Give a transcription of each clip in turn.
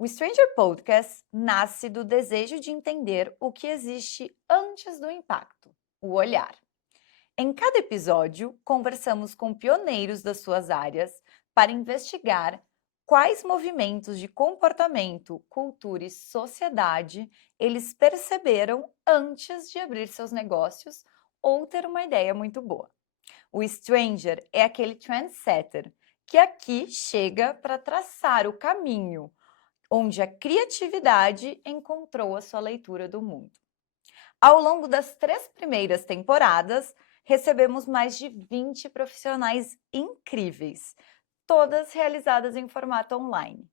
O Stranger Podcast nasce do desejo de entender o que existe antes do impacto, o olhar. Em cada episódio, conversamos com pioneiros das suas áreas para investigar quais movimentos de comportamento, cultura e sociedade eles perceberam antes de abrir seus negócios ou ter uma ideia muito boa. O Stranger é aquele trendsetter que aqui chega para traçar o caminho onde a criatividade encontrou a sua leitura do mundo. Ao longo das 3 primeiras temporadas, recebemos mais de 20 profissionais incríveis, todas realizadas em formato online.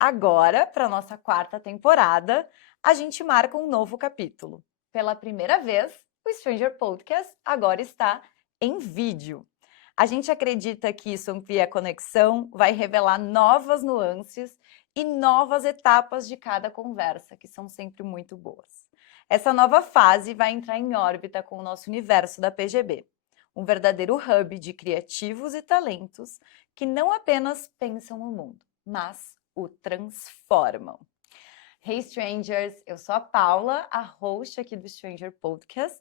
Agora, para a nossa 4ª temporada, a gente marca um novo capítulo. Pela primeira vez, o Stranger Podcast agora está em vídeo. A gente acredita que isso amplia a conexão, vai revelar novas nuances e novas etapas de cada conversa, que são sempre muito boas. Essa nova fase vai entrar em órbita com o nosso universo da PGB, um verdadeiro hub de criativos e talentos que não apenas pensam no mundo, mas o transformam. Hey Strangers, eu sou a Paula, a host aqui do Stranger Podcast,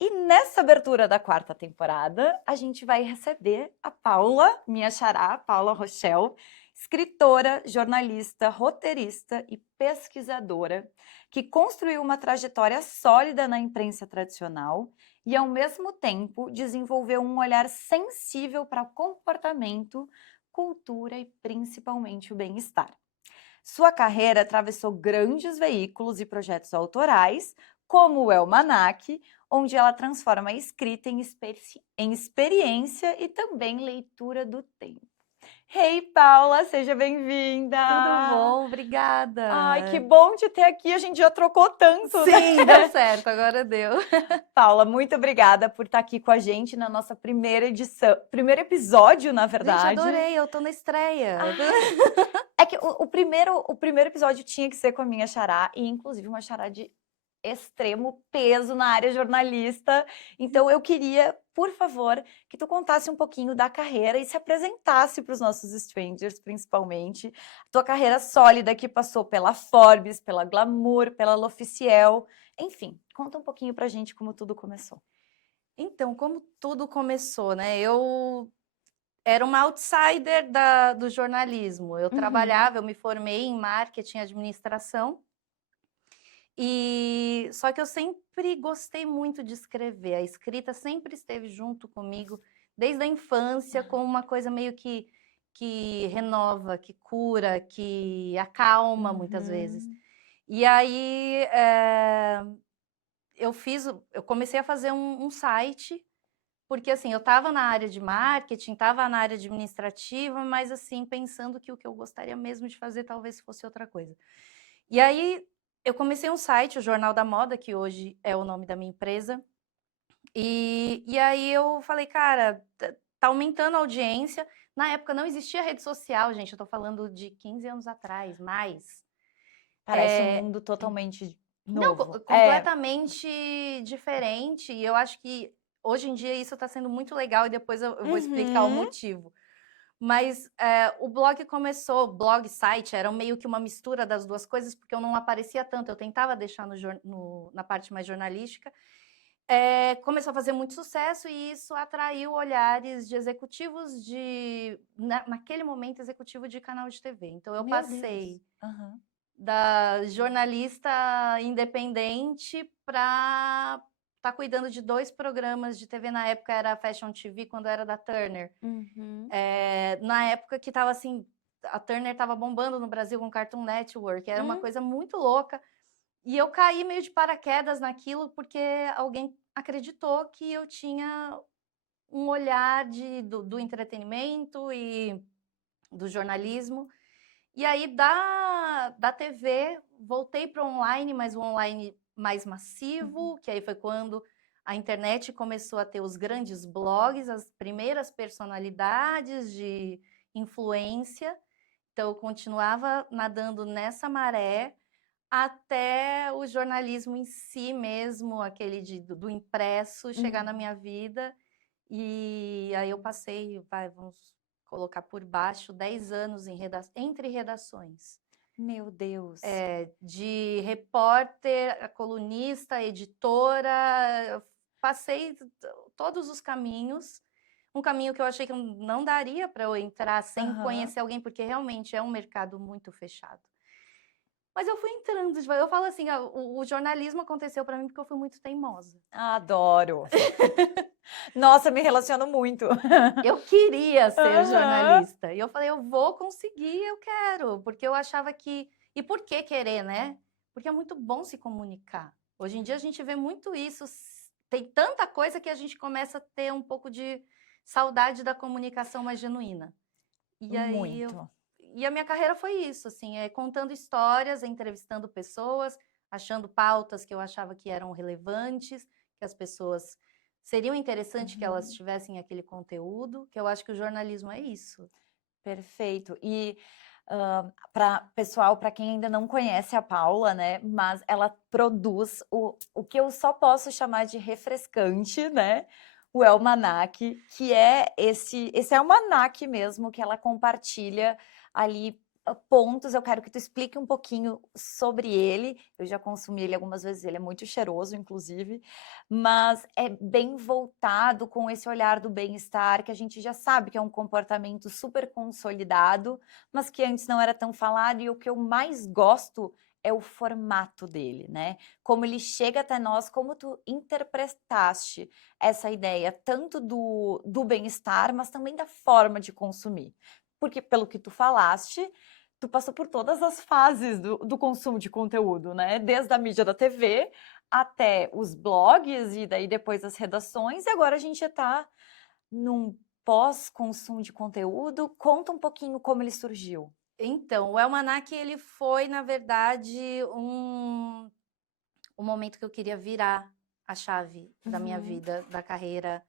e nessa abertura da 4ª temporada, a gente vai receber a Paula, minha xará, Paula Rochelle, escritora, jornalista, roteirista e pesquisadora, que construiu uma trajetória sólida na imprensa tradicional e, ao mesmo tempo, desenvolveu um olhar sensível para o comportamento, cultura e principalmente o bem-estar. Sua carreira atravessou grandes veículos e projetos autorais, como o Elmanac, onde ela transforma a escrita em experiência e também leitura do tempo. Hey, Paula, seja bem-vinda! Tudo bom? Ai, que Obrigada. bom te ter aqui, a gente já trocou tanto, né? Sim, deu certo, agora deu. Paula, muito obrigada por estar aqui com a gente na nossa primeira edição, primeiro episódio, na Gente, verdade. adorei, eu tô na estreia. É que o primeiro episódio tinha que ser com a minha xará, e inclusive uma xará de extremo peso na área jornalista. Então eu queria, por favor, que tu contasse um pouquinho da carreira e se apresentasse para os nossos strangers, principalmente. Tua carreira sólida que passou pela Forbes, pela Glamour, pela L'Officiel. Enfim, conta um pouquinho pra gente como tudo começou. Então, como tudo começou, né? Eu era uma outsider do jornalismo. Eu trabalhava, eu me formei em marketing e administração. E só que eu sempre gostei muito de escrever. A escrita sempre esteve junto comigo desde a infância, como uma coisa meio que renova, que cura, que acalma muitas vezes. E aí eu comecei a fazer um site, porque assim, eu estava na área de marketing, estava na área administrativa, mas assim, pensando que o que eu gostaria mesmo de fazer talvez fosse outra coisa. E aí eu comecei um site, o Jornal da Moda, que hoje é o nome da minha empresa, e aí eu falei, cara, tá aumentando a audiência. Na época não existia rede social, gente, eu tô falando de 15 anos atrás, mais. Parece um mundo totalmente Não, novo. completamente diferente, e eu acho que hoje em dia isso está sendo muito legal, e depois eu vou explicar o motivo. Mas o blog começou, blog, site, era meio que uma mistura das duas coisas, porque eu não aparecia tanto, eu tentava deixar na parte mais jornalística. Começou a fazer muito sucesso e isso atraiu olhares de executivos naquele momento, executivo de canal de TV. Então eu Meu passei Deus. Uhum. da jornalista independente para estar cuidando de 2 programas de TV. Na época era a Fashion TV, quando era da Turner. Na época que estava assim, a Turner estava bombando no Brasil com Cartoon Network, era uma coisa muito louca. E eu caí meio de paraquedas naquilo, porque alguém acreditou que eu tinha um olhar do entretenimento e do jornalismo. E aí, da TV, voltei para o online, mas o online mais massivo, que aí foi quando a internet começou a ter os grandes blogs, as primeiras personalidades de influência. Então, eu continuava nadando nessa maré até o jornalismo em si mesmo, aquele do impresso, chegar na minha vida. E aí eu passei, vamos colocar por baixo, 10 anos entre redações. Meu Deus. De repórter, colunista, editora, eu passei todos os caminhos. Um caminho que eu achei que não daria para eu entrar sem conhecer alguém, porque realmente é um mercado muito fechado. Mas eu fui entrando, eu falo assim, o jornalismo aconteceu para mim porque eu fui muito teimosa. Adoro. Nossa, me relaciono muito. Eu queria ser jornalista. E eu falei, eu vou conseguir, eu quero. Porque eu achava que... E por que querer, né? Porque é muito bom se comunicar. Hoje em dia a gente vê muito isso. Tem tanta coisa que a gente começa a ter um pouco de saudade da comunicação mais genuína. E aí Muito. E a minha carreira foi isso, assim, contando histórias, entrevistando pessoas, achando pautas que eu achava que eram relevantes, que as pessoas seriam interessantes que elas tivessem aquele conteúdo, que eu acho que o jornalismo é isso. Perfeito. E para quem ainda não conhece a Paula, né? Mas ela produz o que eu só posso chamar de refrescante, né? O Almanac, que é esse almanac mesmo que ela compartilha ali pontos. Eu quero que tu explique um pouquinho sobre ele. Eu já consumi ele algumas vezes, ele é muito cheiroso, inclusive, mas é bem voltado com esse olhar do bem-estar, que a gente já sabe que é um comportamento super consolidado, mas que antes não era tão falado, e o que eu mais gosto é o formato dele, né? Como ele chega até nós, como tu interpretaste essa ideia, tanto do bem-estar, mas também da forma de consumir. Porque, pelo que tu falaste, tu passou por todas as fases do consumo de conteúdo, né? Desde a mídia da TV até os blogs, e daí depois as redações, e agora a gente já está num pós-consumo de conteúdo. Conta um pouquinho como ele surgiu. Então, o Almanac, ele foi, na verdade, um momento que eu queria virar a chave da minha vida, da carreira,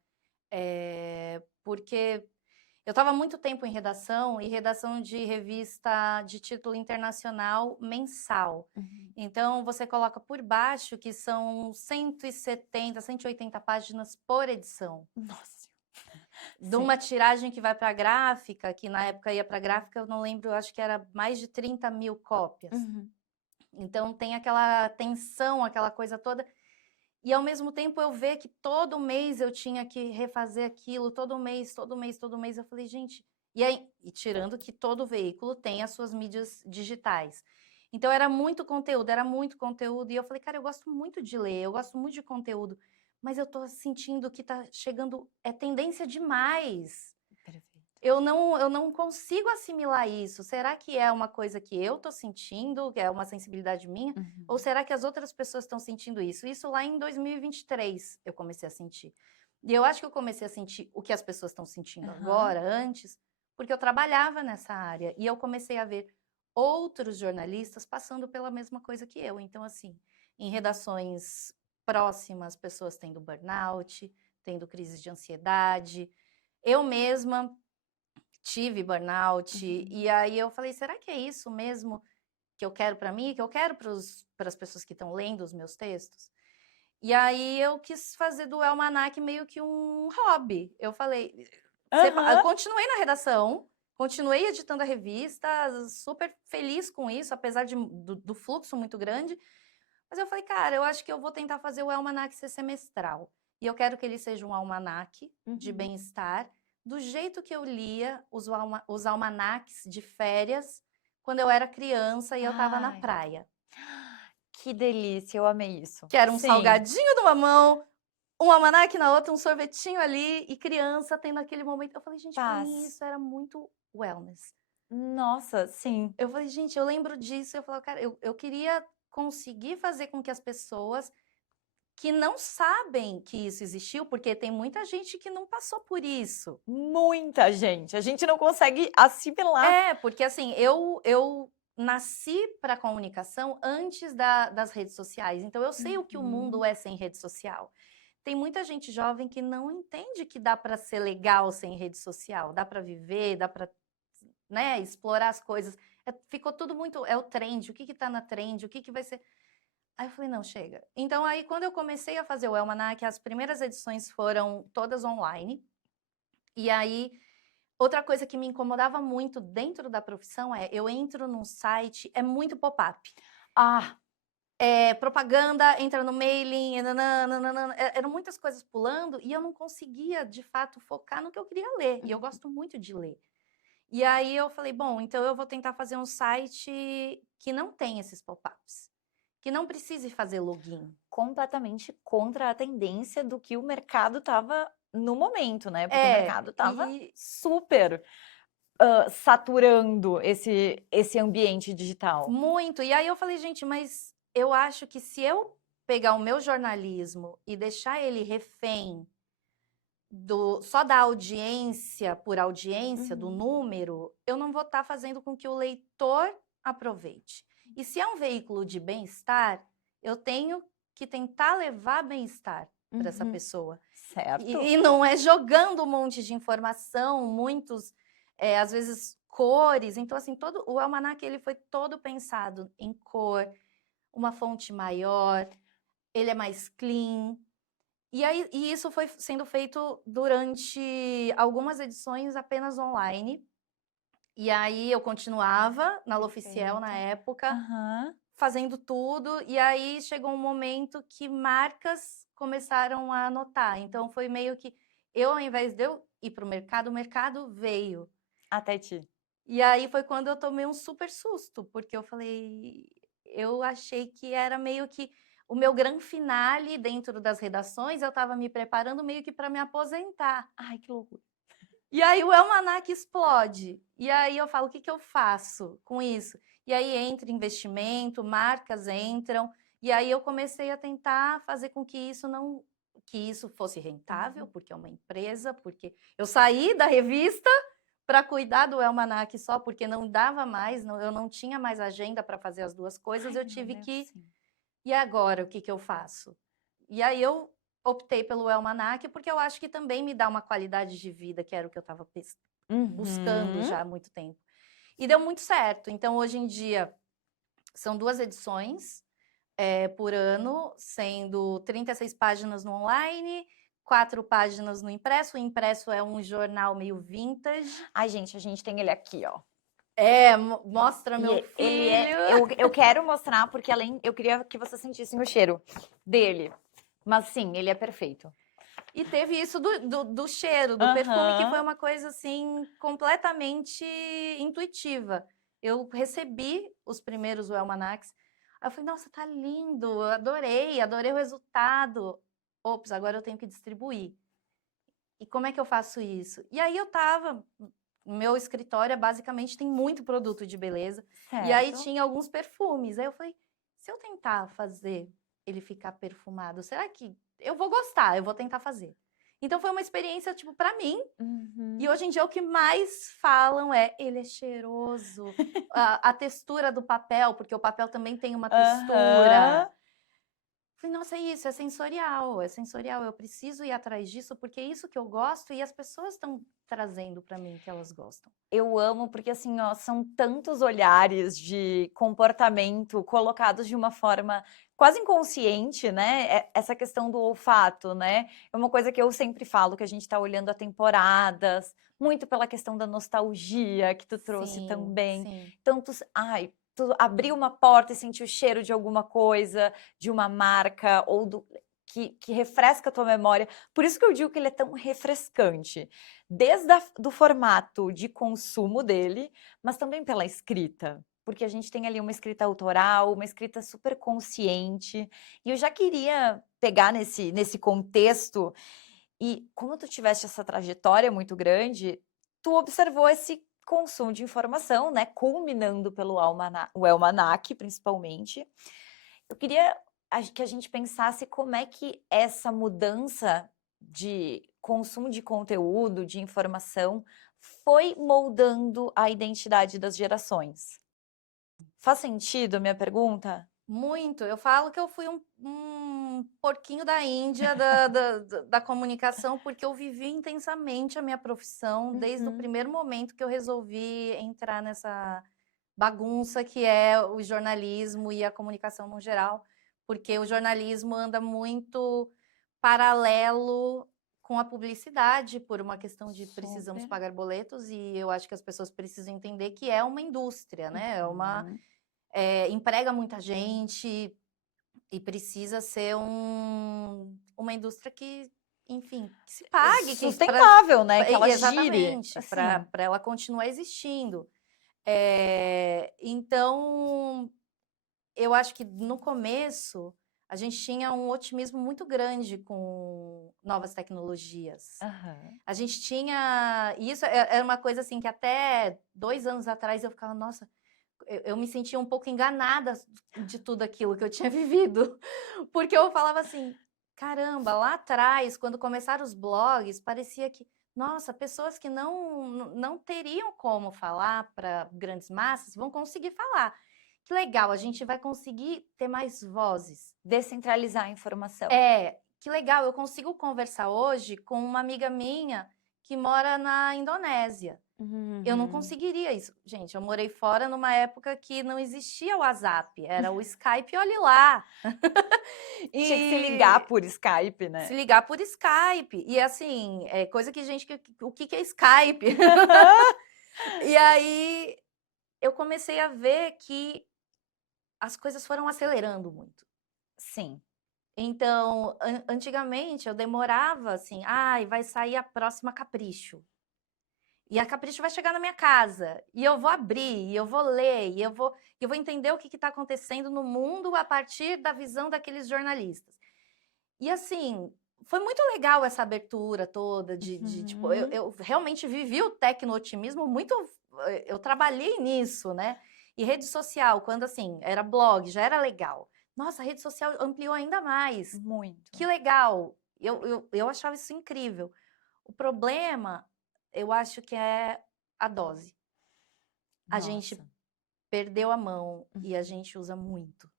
porque eu estava muito tempo em redação, e redação de revista de título internacional mensal. Então, você coloca por baixo que são 170, 180 páginas por edição. Nossa. De uma tiragem que vai para a gráfica, que na época ia para a gráfica, eu não lembro, eu acho que era mais de 30 mil cópias. Então, tem aquela tensão, aquela coisa toda. E, ao mesmo tempo, eu ver que todo mês eu tinha que refazer aquilo, todo mês, eu falei, gente... E tirando que todo veículo tem as suas mídias digitais. Então, era muito conteúdo, e eu falei, cara, eu gosto muito de ler, eu gosto muito de conteúdo, mas eu tô sentindo que tá chegando, tendência demais. Perfeito. Eu não consigo assimilar isso. Será que é uma coisa que eu estou sentindo, que é uma sensibilidade minha? Ou será que as outras pessoas estão sentindo isso? Isso lá em 2023 eu comecei a sentir. E eu acho que eu comecei a sentir o que as pessoas estão sentindo agora, antes, porque eu trabalhava nessa área. E eu comecei a ver outros jornalistas passando pela mesma coisa que eu. Então, assim, em redações próximas, pessoas tendo burnout, tendo crises de ansiedade. Eu mesma tive burnout, e aí eu falei, será que é isso mesmo que eu quero para mim, que eu quero para as pessoas que estão lendo os meus textos? E aí eu quis fazer do Almanac meio que um hobby. Eu falei, eu continuei na redação, continuei editando a revista, super feliz com isso, apesar do fluxo muito grande, mas eu falei, cara, eu acho que eu vou tentar fazer o Almanac ser semestral. E eu quero que ele seja um almanac de bem-estar, do jeito que eu lia os almanacs de férias quando eu era criança e eu estava na praia. Que delícia, eu amei isso. Que era um salgadinho numa mão, um almanac na outra, um sorvetinho ali, e criança tendo aquele momento. Eu falei, gente, pra mim isso era muito wellness. Nossa, sim. Eu falei, gente, eu lembro disso, eu falei, cara, eu queria conseguir fazer com que as pessoas que não sabem que isso existiu, porque tem muita gente que não passou por isso. Muita gente. A gente não consegue assimilar. Porque assim, eu nasci para comunicação antes das redes sociais, então eu sei o que o mundo é sem rede social. Tem muita gente jovem que não entende que dá para ser legal sem rede social, dá para viver, dá para, né, explorar as coisas. Ficou tudo muito, é o trend, o que está na trend, o que vai ser... Aí eu falei, não, chega. Então, aí, quando eu comecei a fazer o Almanac, as primeiras edições foram todas online. E aí, Outra coisa que me incomodava muito dentro da profissão eu entro num site, é muito pop-up. Ah, Propaganda, entra no mailing, nananana, eram muitas coisas pulando e eu não conseguia, de fato, focar no que eu queria ler. E eu gosto muito de ler. E aí eu falei, bom, então eu vou tentar fazer um site que não tem esses pop-ups, que não precise fazer login. completamente contra a tendência do que o mercado estava no momento, né? Porque o mercado estava super saturando esse ambiente digital. Muito. E aí eu falei, gente, mas eu acho que se eu pegar o meu jornalismo e deixar ele refém só da audiência por audiência, do número, eu não vou estar fazendo com que o leitor aproveite. E se é um veículo de bem-estar, eu tenho que tentar levar bem-estar para essa pessoa. Certo. E não é jogando um monte de informação, muitos, às vezes, cores. Então, assim, o almanac ele foi todo pensado em cor, uma fonte maior, ele é mais clean. E isso foi sendo feito durante algumas edições apenas online. E aí eu continuava na L'Officiel na época, fazendo tudo. E aí chegou um momento que marcas começaram a anotar. Então foi meio que eu, ao invés de eu ir para o mercado veio. Até ti. E aí foi quando eu tomei um super susto, porque eu falei, eu achei que era meio que o meu grande finale dentro das redações, eu estava me preparando meio que para me aposentar. Ai, que loucura. E aí o almanac explode. E aí eu falo, o que que eu faço com isso? E aí entra investimento, marcas entram, e aí eu comecei a tentar fazer com que isso fosse rentável, porque é uma empresa, porque eu saí da revista para cuidar do almanac só, porque não dava mais, eu não tinha mais agenda para fazer as duas coisas, eu tive que... E agora, o que que eu faço? E aí eu optei pelo almanac, porque eu acho que também me dá uma qualidade de vida, que era o que eu estava buscando já há muito tempo. E deu muito certo. Então, hoje em dia, são 2 edições por ano, sendo 36 páginas no online, 4 páginas no impresso. O impresso é um jornal meio vintage. Ai, gente, a gente tem ele aqui, ó. Mostra meu filho. Eu quero mostrar, porque eu queria que vocês sentissem o cheiro dele. Mas sim, ele é perfeito. E teve isso do cheiro, do perfume, que foi uma coisa, assim, completamente intuitiva. Eu recebi os primeiros almanacs, aí eu falei, nossa, tá lindo, adorei o resultado. Ops, agora eu tenho que distribuir. E como é que eu faço isso? E aí meu escritório basicamente tem muito produto de beleza. Certo. E aí tinha alguns perfumes. Aí eu falei, se eu tentar fazer ele ficar perfumado, será que eu vou gostar? Eu vou tentar fazer. Então foi uma experiência, tipo, pra mim. E hoje em dia o que mais falam ele é cheiroso. A textura do papel, porque o papel também tem uma textura. Falei, nossa, é isso, é sensorial, eu preciso ir atrás disso, porque é isso que eu gosto e as pessoas estão trazendo para mim que elas gostam. Eu amo, porque assim, ó, são tantos olhares de comportamento colocados de uma forma quase inconsciente, né? Essa questão do olfato, né? É uma coisa que eu sempre falo, que a gente está olhando a temporadas, muito pela questão da nostalgia que tu trouxe também. Sim. Tantos, tu abrir uma porta e sentir o cheiro de alguma coisa, de uma marca, ou que refresca a tua memória. Por isso que eu digo que ele é tão refrescante. Desde do formato de consumo dele, mas também pela escrita. Porque a gente tem ali uma escrita autoral, uma escrita super consciente. E eu já queria pegar nesse contexto. E como tu tiveste essa trajetória muito grande, tu observou esse consumo de informação, né, culminando pelo o almanac, principalmente. Eu queria que a gente pensasse como é que essa mudança de consumo de conteúdo, de informação, foi moldando a identidade das gerações. Faz sentido a minha pergunta? Muito. Eu falo que eu fui um porquinho da Índia da comunicação, porque eu vivi intensamente a minha profissão desde o primeiro momento que eu resolvi entrar nessa bagunça que é o jornalismo e a comunicação no geral, porque o jornalismo anda muito paralelo com a publicidade, por uma questão de precisamos Super. pagar boletos, e eu acho que as pessoas precisam entender que é uma indústria, né? Uhum. Emprega muita gente e precisa ser uma indústria que, enfim, que se pague, Sustentável, né? Que ela gire. exatamente, Assim. para ela continuar existindo. Então, eu acho que no começo a gente tinha um otimismo muito grande com novas tecnologias. Aham. A gente tinha. E isso era uma coisa assim que até 2 anos atrás eu ficava, nossa, eu me sentia um pouco enganada de tudo aquilo que eu tinha vivido. Porque eu falava assim, caramba, lá atrás, quando começaram os blogs, parecia que, nossa, pessoas que não teriam como falar para grandes massas vão conseguir falar. Que legal, a gente vai conseguir ter mais vozes. Descentralizar a informação. Que legal, eu consigo conversar hoje com uma amiga minha que mora na Indonésia. Eu não conseguiria isso. Gente, eu morei fora numa época que não existia o WhatsApp, era o Skype, olhe lá. Tinha que se ligar por Skype, Se né? ligar por Skype. E assim, coisa que gente. O que é Skype? E aí eu comecei a ver que as coisas foram acelerando muito. Sim. Então, antigamente eu demorava assim, ai, vai sair a próxima Capricho. E a Capricho vai chegar na minha casa, e eu vou abrir, e eu vou ler, e eu vou entender o que está acontecendo no mundo a partir da visão daqueles jornalistas. E assim, foi muito legal essa abertura toda tipo, eu realmente vivi o tecno-otimismo muito, eu trabalhei nisso, né? E rede social, quando assim, era blog, já era legal. Nossa, a rede social ampliou ainda mais. Muito. Que legal! Eu achava isso incrível. O problema, eu acho que é a dose. A gente Nossa, perdeu a mão e a gente usa muito.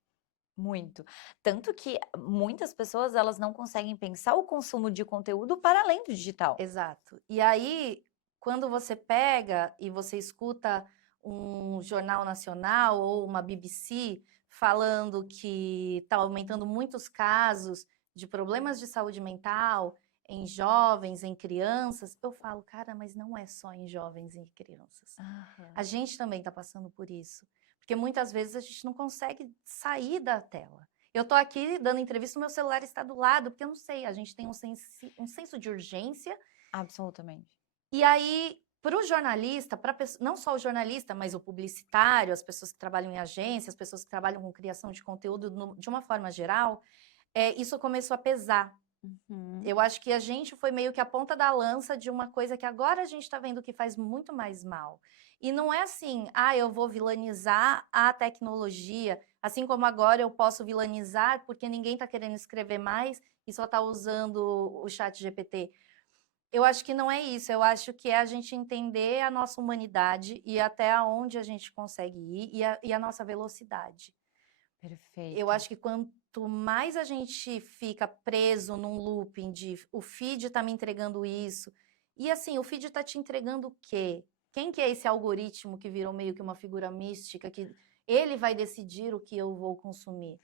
muito. Tanto que muitas pessoas, elas não conseguem pensar o consumo de conteúdo para além do digital. Exato. E aí, quando você pega e você escuta um jornal nacional ou uma BBC falando que está aumentando muitos casos de problemas de saúde mental em jovens, em crianças, eu falo, cara, mas não é só em jovens e crianças. A gente também está passando por isso. Porque muitas vezes a gente não consegue sair da tela. Eu estou aqui dando entrevista, o meu celular está do lado, porque eu não sei, a gente tem um senso de urgência. Absolutamente. E aí, para o jornalista, não só o jornalista, mas o publicitário, as pessoas que trabalham em agência, as pessoas que trabalham com criação de conteúdo de uma forma geral, isso começou a pesar. Eu acho que a gente foi meio que a ponta da lança de uma coisa que agora a gente está vendo que faz muito mais mal. E não é assim, eu vou vilanizar a tecnologia, assim como agora eu posso vilanizar porque ninguém está querendo escrever mais e só está usando o chat GPT. Eu acho que não é isso, eu acho que é a gente entender a nossa humanidade e até onde a gente consegue ir e a nossa velocidade. Perfeito. Eu acho que quanto mais a gente fica preso num looping de o feed está me entregando isso, e assim, o feed está te entregando o quê? Quem que é esse algoritmo que virou meio que uma figura mística, que ele vai decidir o que eu vou consumir?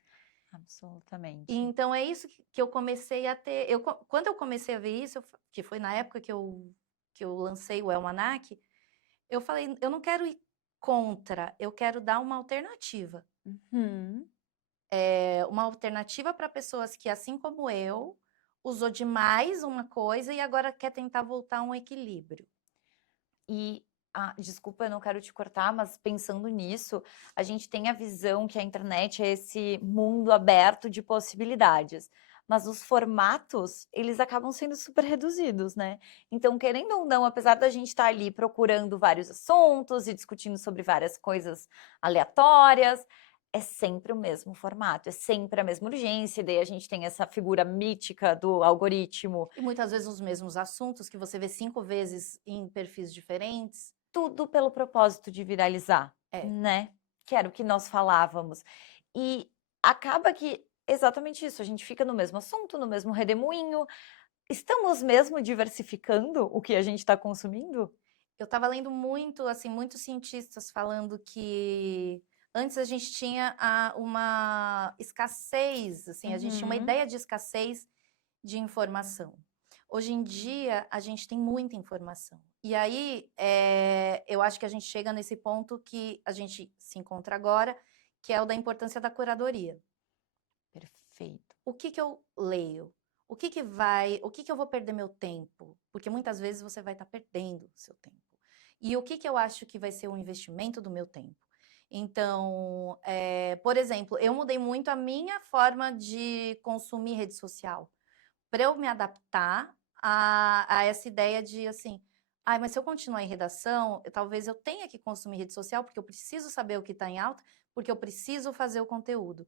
Absolutamente. Então é isso que eu comecei a ter. Quando eu comecei a ver isso, que foi na época que eu lancei o Almanac, eu falei, eu não quero ir contra, eu quero dar uma alternativa. Uma alternativa para pessoas que, assim como eu, usou demais uma coisa e agora quer tentar voltar a um equilíbrio. E, desculpa, eu não quero te cortar, mas pensando nisso, a gente tem a visão que a internet é esse mundo aberto de possibilidades. Mas os formatos, eles acabam sendo super reduzidos, né? Então, querendo ou não, apesar da gente estar ali procurando vários assuntos e discutindo sobre várias coisas aleatórias, é sempre o mesmo formato, é sempre a mesma urgência, e daí a gente tem essa figura mítica do algoritmo. E muitas vezes os mesmos assuntos que você vê 5 vezes em perfis diferentes. Tudo pelo propósito de viralizar, né? Que era o que nós falávamos. E acaba que exatamente isso, a gente fica no mesmo assunto, no mesmo redemoinho. Estamos mesmo diversificando o que a gente está consumindo? Eu estava lendo muito, assim, muitos cientistas falando que antes a gente tinha uma escassez, assim, a gente tinha uma ideia de escassez de informação. Hoje em dia, a gente tem muita informação. E aí, eu acho que a gente chega nesse ponto que a gente se encontra agora, que é o da importância da curadoria. Perfeito. O que eu leio? O que eu vou perder meu tempo? Porque muitas vezes você vai estar perdendo o seu tempo. E o que eu acho que vai ser o investimento do meu tempo? Então, por exemplo, eu mudei muito a minha forma de consumir rede social para eu me adaptar a essa ideia de assim, mas se eu continuar em redação, talvez eu tenha que consumir rede social, porque eu preciso saber o que está em alta, porque eu preciso fazer o conteúdo.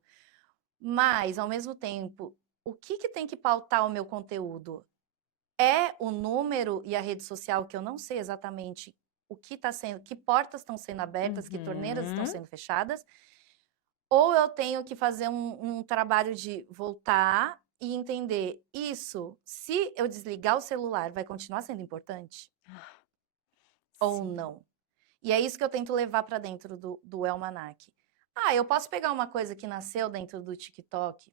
Mas, ao mesmo tempo, o que tem que pautar o meu conteúdo? É o número e a rede social, que eu não sei exatamente o que está sendo, que portas estão sendo abertas, que torneiras estão Uhum. sendo fechadas, ou eu tenho que fazer um trabalho de voltar e entender isso, se eu desligar o celular, vai continuar sendo importante ou Sim. não? E é isso que eu tento levar para dentro do Elmanac. Eu posso pegar uma coisa que nasceu dentro do TikTok,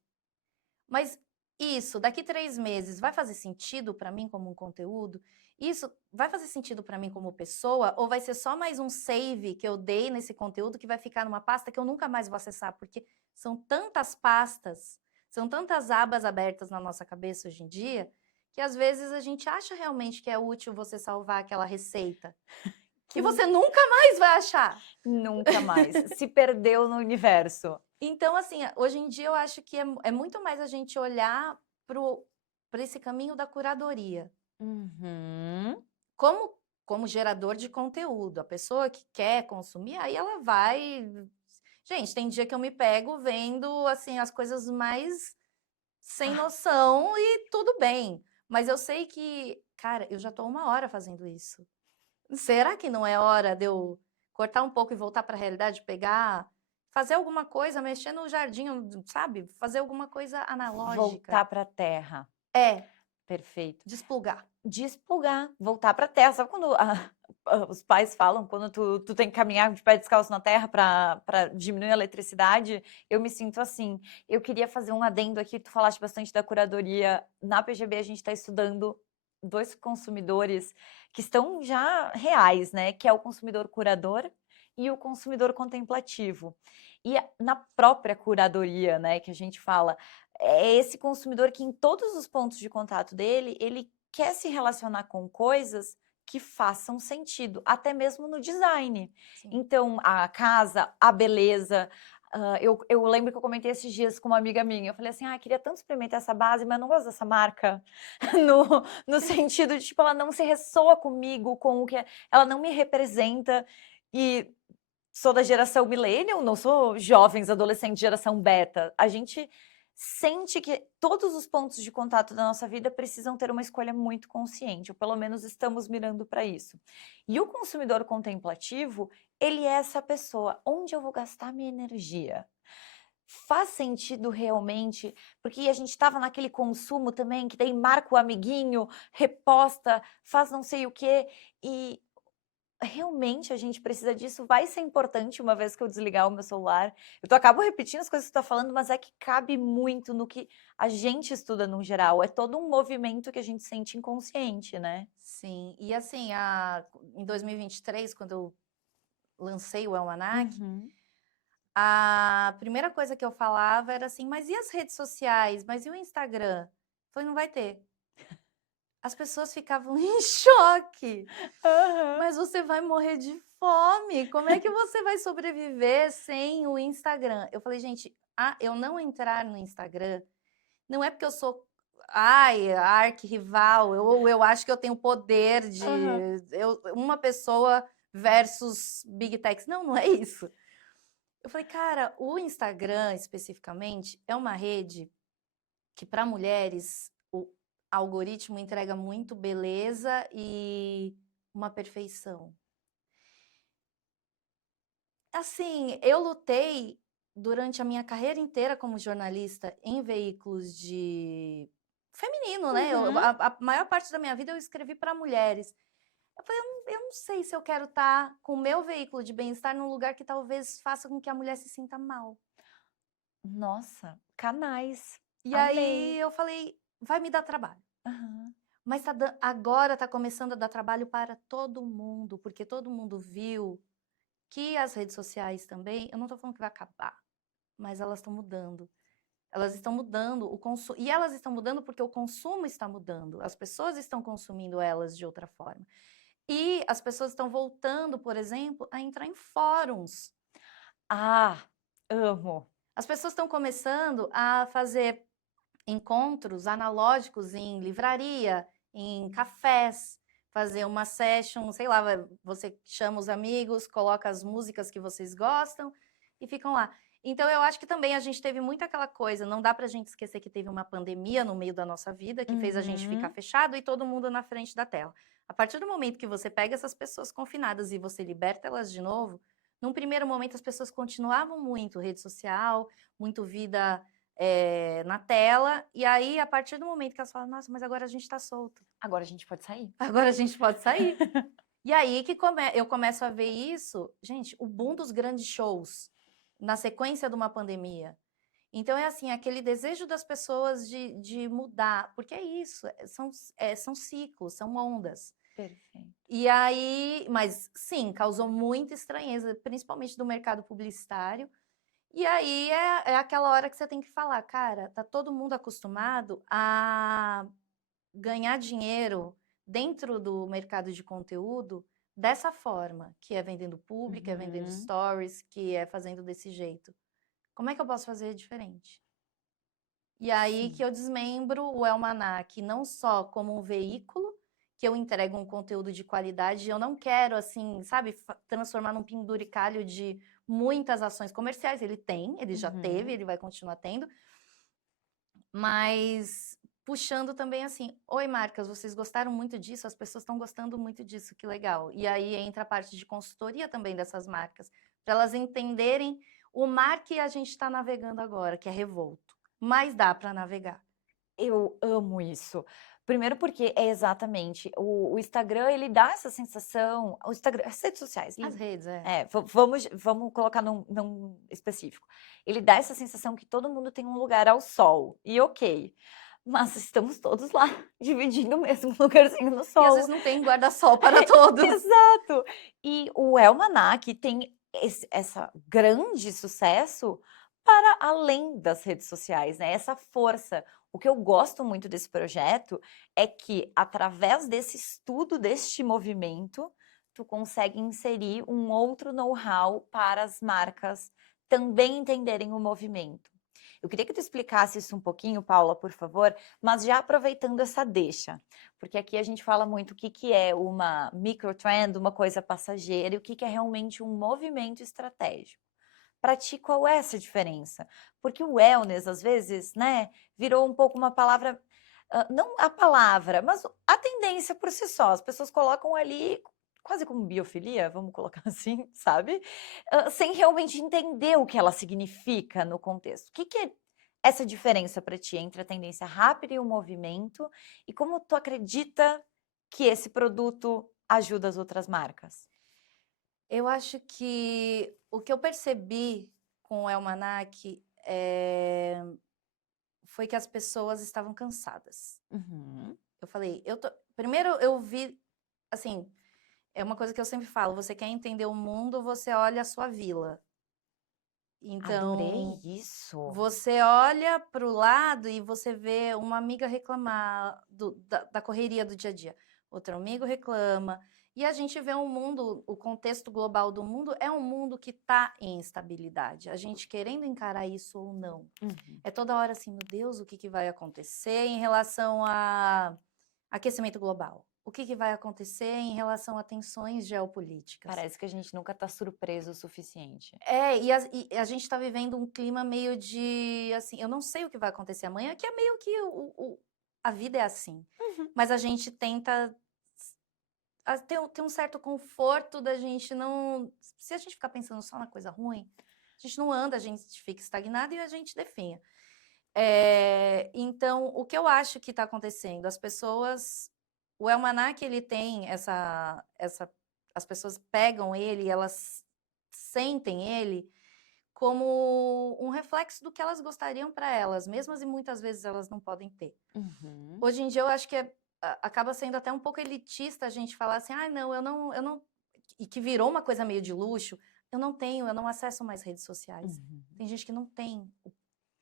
mas isso, daqui 3 meses, vai fazer sentido para mim como um conteúdo? Isso vai fazer sentido para mim como pessoa? Ou vai ser só mais um save que eu dei nesse conteúdo que vai ficar numa pasta que eu nunca mais vou acessar? Porque são tantas pastas, são tantas abas abertas na nossa cabeça hoje em dia, que às vezes a gente acha realmente que é útil você salvar aquela receita. Que Que você nunca mais vai achar. nunca mais. Se perdeu no universo. Então, assim, hoje em dia eu acho que é muito mais a gente olhar para esse caminho da curadoria. Uhum. Como gerador de conteúdo. A pessoa que quer consumir, aí ela vai. Gente, tem dia que eu me pego vendo assim as coisas mais sem noção e tudo bem. Mas eu sei que, cara, eu já tô 1 hora fazendo isso. Será que não é hora de eu cortar um pouco e voltar para a realidade, pegar, fazer alguma coisa, mexer no jardim, sabe? Fazer alguma coisa analógica. Voltar para a terra. É, Perfeito. desplugar. Desplugar, voltar para a terra. Sabe quando os pais falam, quando tu tem que caminhar de pé descalço na terra para diminuir a eletricidade? Eu me sinto assim. Eu queria fazer um adendo aqui, tu falaste bastante da curadoria. Na PGB a gente está estudando 2 consumidores que estão já reais, né? Que é o consumidor curador e o consumidor contemplativo. E na própria curadoria, né, que a gente fala, é esse consumidor que em todos os pontos de contato dele, ele quer se relacionar com coisas que façam sentido, até mesmo no design. Sim. Então, a casa, a beleza. Eu lembro que eu comentei esses dias com uma amiga minha. Eu falei assim: queria tanto experimentar essa base, mas eu não gosto dessa marca. No sentido de, tipo, ela não se ressoa comigo, com o que ela não me representa. E sou da geração millennial, não sou jovens, adolescentes, geração beta. A gente sente que todos os pontos de contato da nossa vida precisam ter uma escolha muito consciente, ou pelo menos estamos mirando para isso. E o consumidor contemplativo, ele é essa pessoa, onde eu vou gastar minha energia? Faz sentido realmente? Porque a gente estava naquele consumo também, que daí marca o amiguinho, reposta, faz não sei o quê, e realmente a gente precisa disso? Vai ser importante uma vez que eu desligar o meu celular? Acabo repetindo as coisas que tu tá falando, mas é que cabe muito no que a gente estuda no geral. É todo um movimento que a gente sente inconsciente, né? Sim. E assim, em 2023, quando eu lancei o Almanac, Uhum. a primeira coisa que eu falava era assim, mas e as redes sociais? Mas e o Instagram? Eu falei, não vai ter. As pessoas ficavam em choque. Aham. Mas você vai morrer de fome. Como é que você vai sobreviver sem o Instagram? Eu falei, gente, eu não entrar no Instagram não é porque eu sou, arquirrival, ou eu acho que eu tenho poder de Aham. uma pessoa versus Big Techs. Não, não é isso. Eu falei, cara, o Instagram especificamente é uma rede que para mulheres o algoritmo entrega muito beleza e uma perfeição. Assim, eu lutei durante a minha carreira inteira como jornalista em veículos de feminino, né? Uhum. A maior parte da minha vida eu escrevi para mulheres. Eu falei, eu não sei se eu quero estar com o meu veículo de bem-estar num lugar que talvez faça com que a mulher se sinta mal. Nossa, canais. E aí Amei. eu falei, vai me dar trabalho. Aham. Mas agora está começando a dar trabalho para todo mundo, porque todo mundo viu que as redes sociais também, eu não estou falando que vai acabar, mas elas estão mudando. Elas estão mudando o consumo, e elas estão mudando porque o consumo está mudando. As pessoas estão consumindo elas de outra forma. E as pessoas estão voltando, por exemplo, a entrar em fóruns. Ah, amo. As pessoas estão começando a fazer encontros analógicos em livraria, em cafés, fazer uma session, sei lá, você chama os amigos, coloca as músicas que vocês gostam e ficam lá. Então, eu acho que também a gente teve muito aquela coisa, não dá pra gente esquecer que teve uma pandemia no meio da nossa vida, que fez a gente ficar fechado e todo mundo na frente da tela. A partir do momento que você pega essas pessoas confinadas e você liberta elas de novo, num primeiro momento as pessoas continuavam muito rede social, muito vida na tela, e aí, a partir do momento que elas falam, nossa, mas agora a gente tá solto. Agora a gente pode sair. Agora a gente pode sair. E aí que eu começo a ver isso, gente, o boom dos grandes shows, na sequência de uma pandemia. Então, é assim, aquele desejo das pessoas de mudar, porque é isso, são ciclos, são ondas. Perfeito. E aí, mas sim, causou muita estranheza, principalmente do mercado publicitário. E aí é aquela hora que você tem que falar, cara, tá todo mundo acostumado a ganhar dinheiro dentro do mercado de conteúdo dessa forma, que é vendendo publi, que é vendendo stories, que é fazendo desse jeito. Como é que eu posso fazer diferente? E aí Sim. que eu desmembro o Elmanac, não só como um veículo, que eu entrego um conteúdo de qualidade, eu não quero, assim, sabe, transformar num penduricalho de muitas ações comerciais. Ele já teve, ele vai continuar tendo, mas puxando também assim, oi marcas, vocês gostaram muito disso, as pessoas estão gostando muito disso, que legal. E aí entra a parte de consultoria também dessas marcas, para elas entenderem o mar que a gente está navegando agora, que é revolto, mas dá para navegar. Eu amo isso. Primeiro porque é exatamente, o Instagram ele dá essa sensação, o Instagram, as redes sociais, As redes, vamos colocar num específico. Ele dá essa sensação que todo mundo tem um lugar ao sol, e ok, mas estamos todos lá, dividindo o mesmo lugarzinho no E às sol. vezes não tem guarda-sol para todos. Exato! E o Elmanac tem essa grande sucesso para além das redes sociais, né, essa força. O que eu gosto muito desse projeto é que, através desse estudo deste movimento, tu consegue inserir um outro know-how para as marcas também entenderem o movimento. Eu queria que tu explicasse isso um pouquinho, Paula, por favor, mas já aproveitando essa deixa, porque aqui a gente fala muito o que é uma microtrend, uma coisa passageira, e o que é realmente um movimento estratégico. Para ti, qual é essa diferença? Porque o wellness, às vezes, né, virou um pouco uma palavra, não a palavra, mas a tendência por si só. As pessoas colocam ali quase como biofilia, vamos colocar assim, sabe? Sem realmente entender o que ela significa no contexto. O que é essa diferença para ti entre a tendência rápida e o movimento? E como tu acredita que esse produto ajuda as outras marcas? Eu acho que o que eu percebi com o Elmanac foi que as pessoas estavam cansadas. Eu falei, primeiro eu vi, assim, é uma coisa que eu sempre falo, você quer entender o mundo, você olha a sua vila. Adorei Então, isso. você olha para o lado e você vê uma amiga reclamar da correria do dia a dia. Outro amigo reclama. E a gente vê um mundo, o contexto global do mundo é um mundo que está em instabilidade. A gente querendo encarar isso ou não. É toda hora assim, meu Deus, o que vai acontecer em relação a aquecimento global? O que vai acontecer em relação a tensões geopolíticas? Parece que a gente nunca está surpreso o suficiente. E a gente está vivendo um clima meio de, assim, eu não sei o que vai acontecer amanhã, que é meio que a vida é assim. Mas a gente tenta ter um certo conforto da gente não... Se a gente ficar pensando só na coisa ruim, a gente não anda, a gente fica estagnado e a gente definha. Então, o que eu acho que está acontecendo? As pessoas... O Elmanac, ele tem as pessoas pegam ele, elas sentem ele como um reflexo do que elas gostariam para elas mesmas e muitas vezes elas não podem ter. Hoje em dia eu acho que acaba sendo até um pouco elitista a gente falar assim, ah, não, eu não, e que virou uma coisa meio de luxo, eu não acesso mais redes sociais. Uhum. Tem gente que não tem.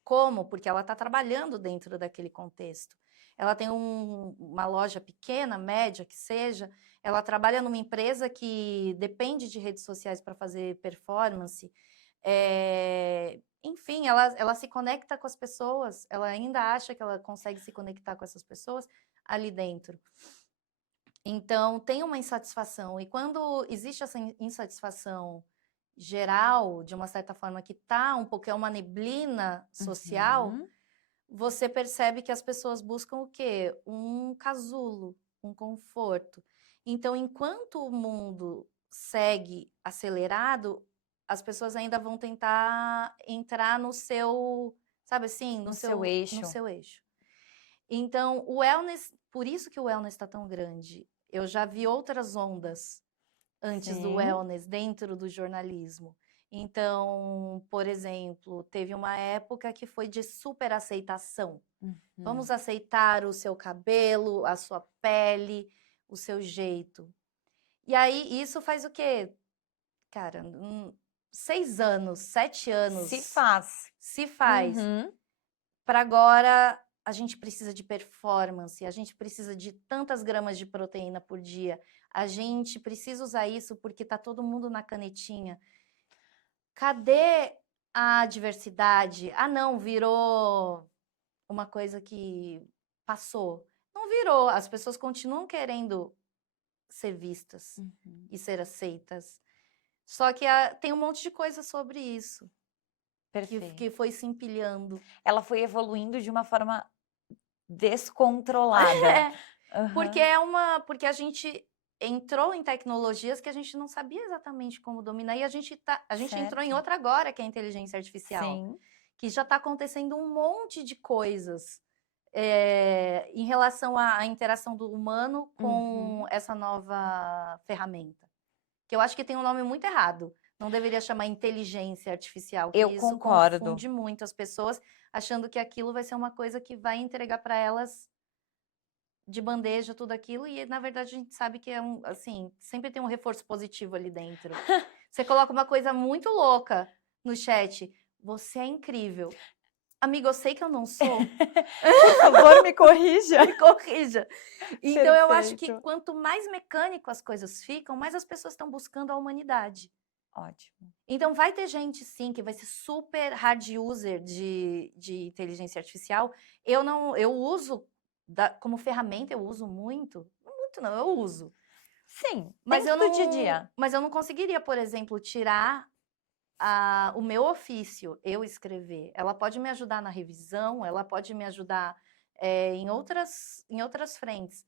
Como? Porque ela está trabalhando dentro daquele contexto. Ela tem uma loja pequena, média, que seja, ela trabalha numa empresa que depende de redes sociais para fazer performance. Enfim, ela se conecta com as pessoas, ela ainda acha que ela consegue se conectar com essas pessoas ali dentro. Então, tem uma insatisfação. E quando existe essa insatisfação geral, de uma certa forma, que tá um pouco, é uma neblina social, Uhum. você percebe que as pessoas buscam o quê? Um casulo, um conforto. Então, enquanto o mundo segue acelerado, as pessoas ainda vão tentar entrar no seu, sabe assim, No seu no eixo. seu eixo. Então, o wellness, por isso que o wellness está tão grande. Eu já vi outras ondas antes do Sim. wellness dentro do jornalismo. Então, por exemplo, teve uma época que foi de super aceitação. Uhum. Vamos aceitar o seu cabelo, a sua pele, o seu jeito. E aí, isso faz o quê? Cara, 6 anos, 7 anos. Se faz. Se faz. Uhum. Para agora, a gente precisa de performance, a gente precisa de tantas gramas de proteína por dia, a gente precisa usar isso porque tá todo mundo na canetinha. Cadê a diversidade? Ah, não, virou uma coisa que passou. Não virou, as pessoas continuam querendo ser vistas e ser aceitas. Só que tem um monte de coisa sobre isso Perfeito. que foi se empilhando. Ela foi evoluindo de uma forma descontrolada. Porque Aham. porque a gente entrou em tecnologias que a gente não sabia exatamente como dominar e a gente entrou em Certo. outra agora, que é a inteligência artificial, Sim. que já está acontecendo um monte de coisas em relação à interação do humano com Uhum. essa nova ferramenta. Que eu acho que tem um nome muito errado. Não deveria chamar inteligência artificial, que Eu isso concordo. confunde muito as pessoas, achando que aquilo vai ser uma coisa que vai entregar para elas de bandeja tudo aquilo, e na verdade a gente sabe que assim, sempre tem um reforço positivo ali dentro. Você coloca uma coisa muito louca no chat, você é incrível. Amigo, eu sei que eu não sou. Por favor, me corrija. Me corrija. Então eu acho que Perfeito. quanto mais mecânico as coisas ficam, mais as pessoas estão buscando a humanidade. Ótimo. Então vai ter gente sim que vai ser super hard user de inteligência artificial. Eu uso como ferramenta, eu uso muito. Muito não, eu uso. Sim, Mas dentro do dia a dia. mas eu não conseguiria, por exemplo, tirar o meu ofício, eu escrever. Ela pode me ajudar na revisão, ela pode me ajudar em outras frentes.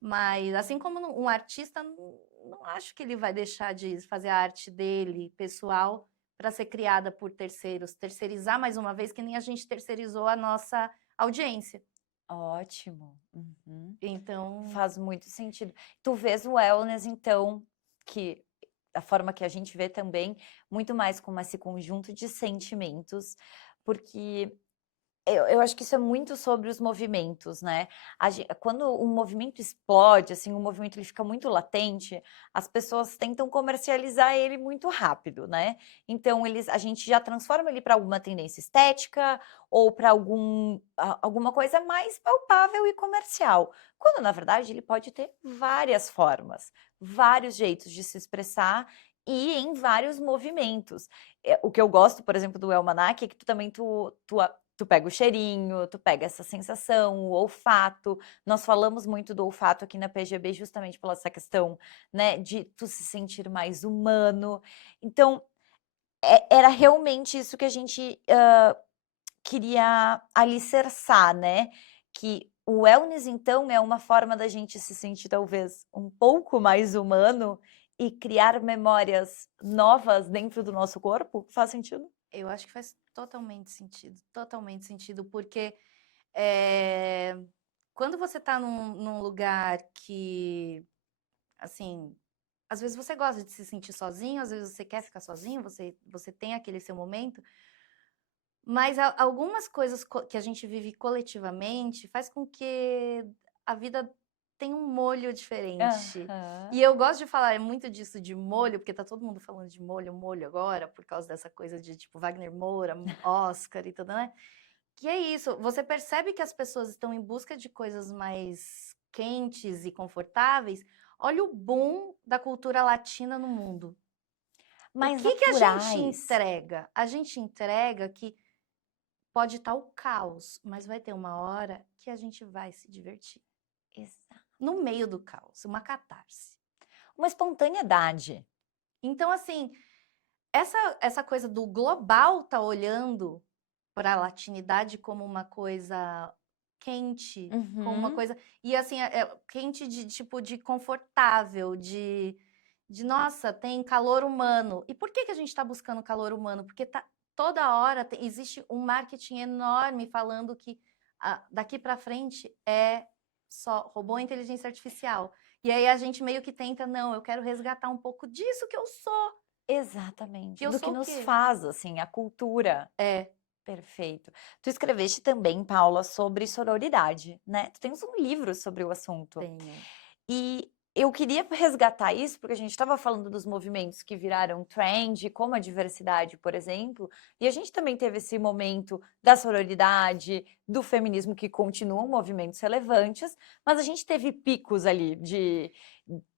Mas, assim como um artista, não acho que ele vai deixar de fazer a arte dele, pessoal, para ser criada por terceiros. Terceirizar mais uma vez, que nem a gente terceirizou a nossa audiência. Ótimo. Uhum. Então, Faz muito sentido. Tu vês o wellness, então, que da forma que a gente vê também, muito mais como esse conjunto de sentimentos, porque eu acho que isso é muito sobre os movimentos, né? Quando um movimento explode, assim, um movimento ele fica muito latente, as pessoas tentam comercializar ele muito rápido, né? Então a gente já transforma ele para alguma tendência estética ou para alguma coisa mais palpável e comercial. Quando na verdade ele pode ter várias formas, vários jeitos de se expressar e em vários movimentos. O que eu gosto, por exemplo, do Elmanac é que tu pega o cheirinho, tu pega essa sensação, o olfato. Nós falamos muito do olfato aqui na PGB justamente pela essa questão, né, de tu se sentir mais humano. Então, era realmente isso que a gente queria alicerçar, né? Que o wellness, então, é uma forma da gente se sentir talvez um pouco mais humano e criar memórias novas dentro do nosso corpo? Faz sentido? eu acho que faz totalmente sentido, porque quando você está num lugar que, assim, às vezes você gosta de se sentir sozinho, às vezes você quer ficar sozinho, você tem aquele seu momento, mas algumas coisas que a gente vive coletivamente faz com que a vida tem um molho diferente. Aham. E eu gosto de falar muito disso de molho, porque tá todo mundo falando de molho agora, por causa dessa coisa de, tipo, Wagner Moura, Oscar e tudo, né? Que é isso, você percebe que as pessoas estão em busca de coisas mais quentes e confortáveis. Olha o boom da cultura latina no mundo. O Mais que a gente naturais. entrega? A gente entrega que pode estar o caos, mas vai ter uma hora que a gente vai se divertir. Exato. No meio do caos, uma catarse. Uma espontaneidade. Então, assim, essa coisa do global tá olhando para a latinidade como uma coisa quente, como uma Uhum. coisa. E assim, quente de tipo de confortável, de nossa, tem calor humano. E por que a gente está buscando calor humano? Porque toda hora existe um marketing enorme falando que daqui para frente é só robô e inteligência artificial. E aí a gente meio que tenta, não, eu quero resgatar um pouco disso que eu sou. Exatamente. Que eu Do que sou o nos quê? faz, assim, a cultura. É, Perfeito. Tu escreveste também, Paula, sobre sororidade, né? Tu tens um livro sobre o assunto. tenho. E eu queria resgatar isso, porque a gente estava falando dos movimentos que viraram trend, como a diversidade, por exemplo, e a gente também teve esse momento da sororidade, do feminismo, que continuam movimentos relevantes, mas a gente teve picos ali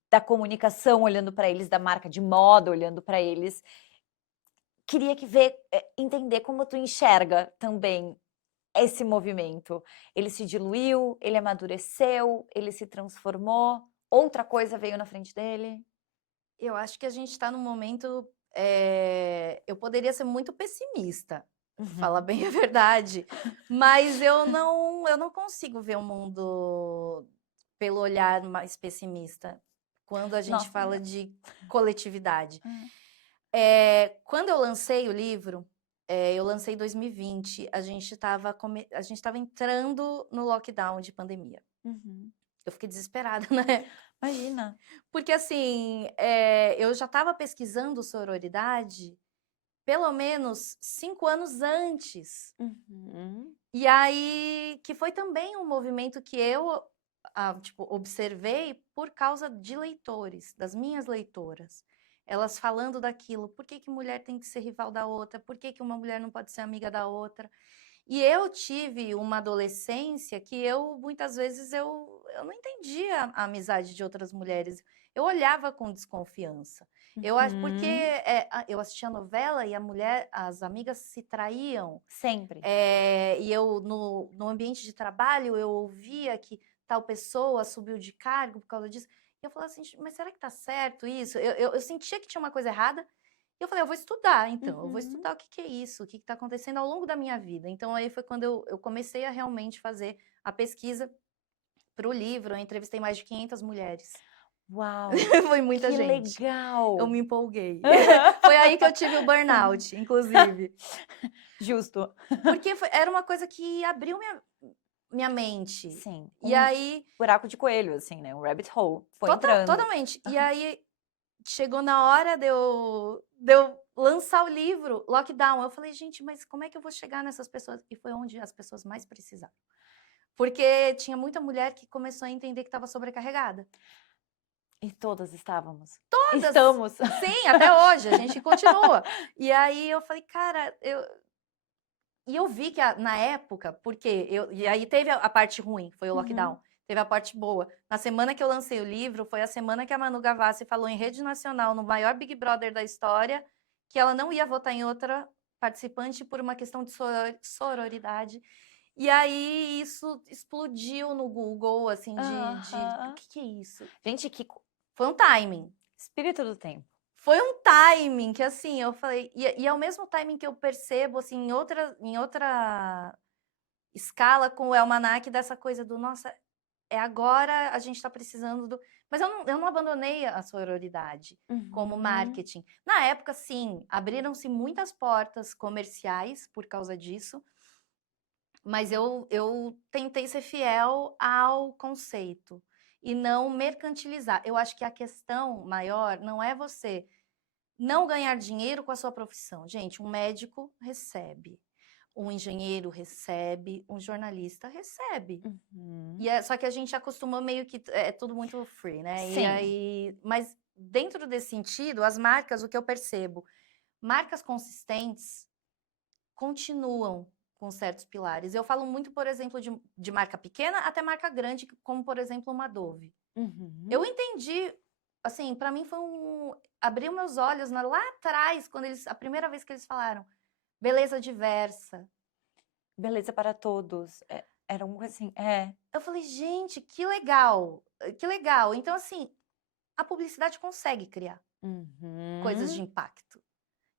da comunicação olhando para eles, da marca de moda olhando para eles. Queria entender como tu enxerga também esse movimento. Ele se diluiu, ele amadureceu, ele se transformou, outra coisa veio na frente dele? Eu acho que a gente está num momento. Eu poderia ser muito pessimista, falar Uhum. bem a verdade, mas eu não consigo ver o mundo pelo olhar mais pessimista quando a gente Nossa, fala de coletividade. Hum. Quando eu lancei o livro, eu lancei em 2020, a gente estava entrando no lockdown de pandemia. Uhum. Eu fiquei desesperada, né? Imagina. Porque assim, eu já estava pesquisando sororidade pelo menos 5 anos antes. Uhum. E aí, que foi também um movimento que eu tipo, observei por causa de leitores, das minhas leitoras. Elas falando daquilo, por que mulher tem que ser rival da outra? Por que uma mulher não pode ser amiga da outra? E eu tive uma adolescência que muitas vezes, eu não entendia a amizade de outras mulheres. Eu olhava com desconfiança. Eu acho porque Uhum. eu assistia novela e as amigas se traíam. Sempre. E eu, no ambiente de trabalho, eu ouvia que tal pessoa subiu de cargo por causa disso. E eu falava assim, mas será que tá certo isso? Eu sentia que tinha uma coisa errada. E eu falei, eu vou estudar, então. Eu vou Uhum. estudar o que é isso, o que está acontecendo ao longo da minha vida. Então, aí foi quando eu comecei a realmente fazer a pesquisa para o livro. Eu entrevistei mais de 500 mulheres. Uau, Foi muita que gente. Eu legal. me empolguei. Aham. Foi aí que eu tive o burnout, inclusive. Justo. Porque era uma coisa que abriu minha mente. Sim, E aí, buraco de coelho, assim, né? Um rabbit hole. Foi entrando. totalmente. E aí, chegou na hora de eu lançar o livro, lockdown. Eu falei, gente, mas como é que eu vou chegar nessas pessoas? E foi onde as pessoas mais precisaram. Porque tinha muita mulher que começou a entender que estava sobrecarregada. E todas estávamos. Todas! Estamos. Sim, até hoje, a gente continua. E aí eu falei, cara, eu vi que na época, porque e aí teve a parte ruim, foi o lockdown. Uhum. Teve a parte boa. Na semana que eu lancei o livro, foi a semana que a Manu Gavassi falou em rede nacional, no maior Big Brother da história, que ela não ia votar em outra participante por uma questão de sororidade. E aí isso explodiu no Google, assim, o Aham. que é isso? Gente, Foi um timing. espírito do tempo. Foi um timing que, assim, eu falei. E é o mesmo timing que eu percebo, assim, em outra escala com o Almanac, dessa coisa do, nossa, agora a gente está precisando do. Mas eu não abandonei a sororidade como Uhum. marketing. Na época, sim, abriram-se muitas portas comerciais por causa disso, mas eu tentei ser fiel ao conceito e não mercantilizar. Eu acho que a questão maior não é você não ganhar dinheiro com a sua profissão. Gente, um médico recebe. um engenheiro recebe, um jornalista recebe. Uhum. Só que a gente acostumou meio que é tudo muito free, né? Sim. Mas dentro desse sentido, as marcas, o que eu percebo, marcas consistentes continuam com certos pilares. Eu falo muito, por exemplo, de marca pequena até marca grande, como por exemplo uma Dove. Uhum. Eu entendi, assim, para mim foi abriu meus olhos lá atrás, quando a primeira vez que eles falaram beleza diversa. Beleza para todos. Era um assim, Eu falei, gente, que legal, que legal. Então, assim, a publicidade consegue criar coisas de Uhum. impacto.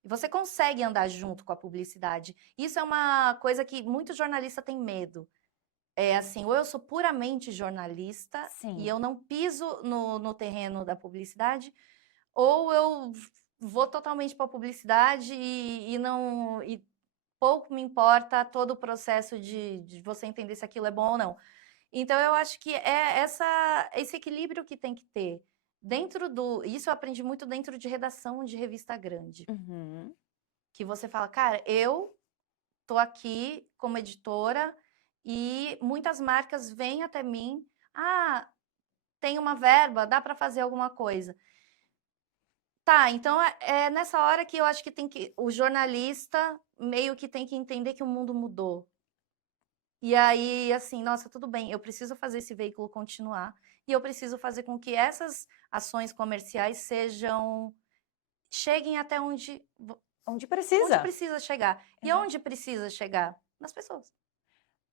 E você consegue andar junto com a publicidade. Isso é uma coisa que muito jornalista tem medo. É assim, ou eu sou puramente jornalista e Sim. eu não piso no terreno da publicidade, ou eu vou totalmente para a publicidade e pouco me importa todo o processo de você entender se aquilo é bom ou não. Então eu acho que é esse equilíbrio que tem que ter. Isso eu aprendi muito dentro de redação de revista grande. Uhum. Que você fala, cara, eu tô aqui como editora e muitas marcas vêm até mim, ah, tem uma verba, dá para fazer alguma coisa. Tá, então é nessa hora que eu acho que o jornalista meio que tem que entender que o mundo mudou. E aí, assim, nossa, tudo bem, eu preciso fazer esse veículo continuar e eu preciso fazer com que essas ações comerciais cheguem até Onde onde precisa. precisa chegar. E Exato. aonde precisa chegar? Nas pessoas.